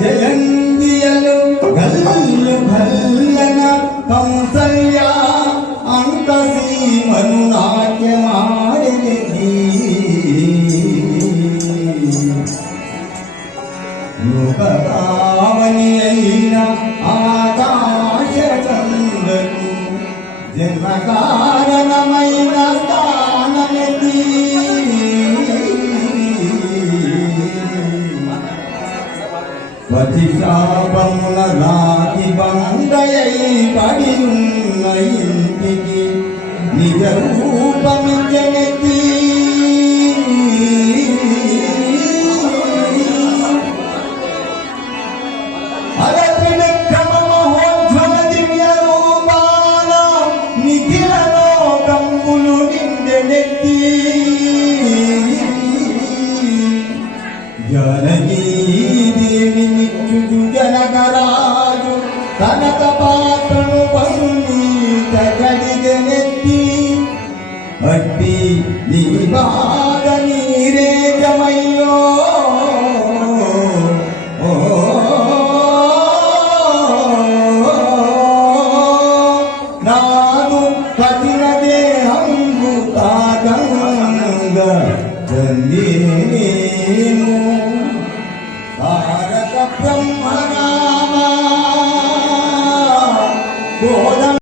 ಗಜಲಂಗಿಯಲು ಗಲ್ಲು ಭಲ್ಲನ ಕೌಸಲ್ಯ ಅಂತ ಸೀಮನು ನಾಟ್ಯ ಮಾಡಿದೆ ಯುಗಪಾವನಿಯೈನ ಆಕಾಶ ಚಂದ್ರನು ಜನ್ಮ ಕಾರಣమైన స్థానమెది పతిశాపమున రాతి బందయై పడి ఉన్న ఇంటికి నిజ రూపమిచ్చనెత్తి జనకీ దేవి నిత్యుడు జనకరాజు కనక పాత్రను పసుని తగడిగనెత్తి అట్టి నీ బాధ నీరేజమయ్యో నాదు కఠిన దేహంగు తాగంగ చందే